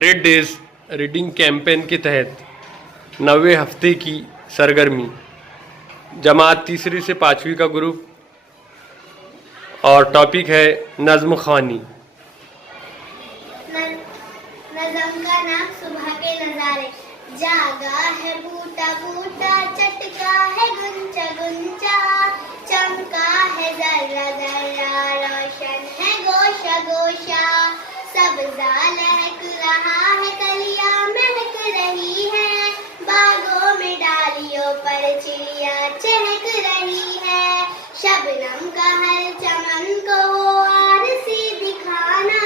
100 days reading campaign के तहत 9वें हफ्ते की सरगर्मी जमात तीसरी से पाँचवीं का ग्रुप और टॉपिक है नज़्म ख़वानी। नज़्म का नाम सुबह के नज़ारे। जागा है बूटा बूटा, चटका है गुंचा गुंचा, चमका है जर्रा जर्रा, रोशन है गोशा गोशा। सब्ज़ा लहक रहा है, कलियां महक रही है, बागों में डालियों पर चिड़िया चहक रही है। शबनम का हर चमन को आरसी दिखाना,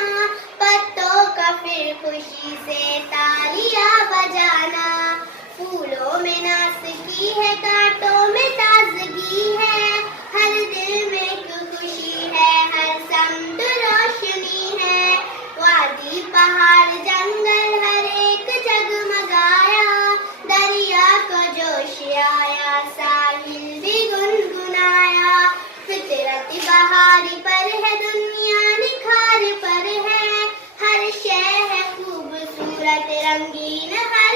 पत्तों का फिर खुशी से तालियां बजाना। फूलों में नाज़गी है, कांटों में ताजगी है, हर दिल में एक खुशी है, हर समत रोशनी है। वादी पहाड़ जंगल हर एक जगमगाया, दरिया को जोश आया, साहिल भी गुनगुनाया। फितरत बहारी पर है, दुनिया निखार पर है, हर शय है खूबसूरत रंगीन है।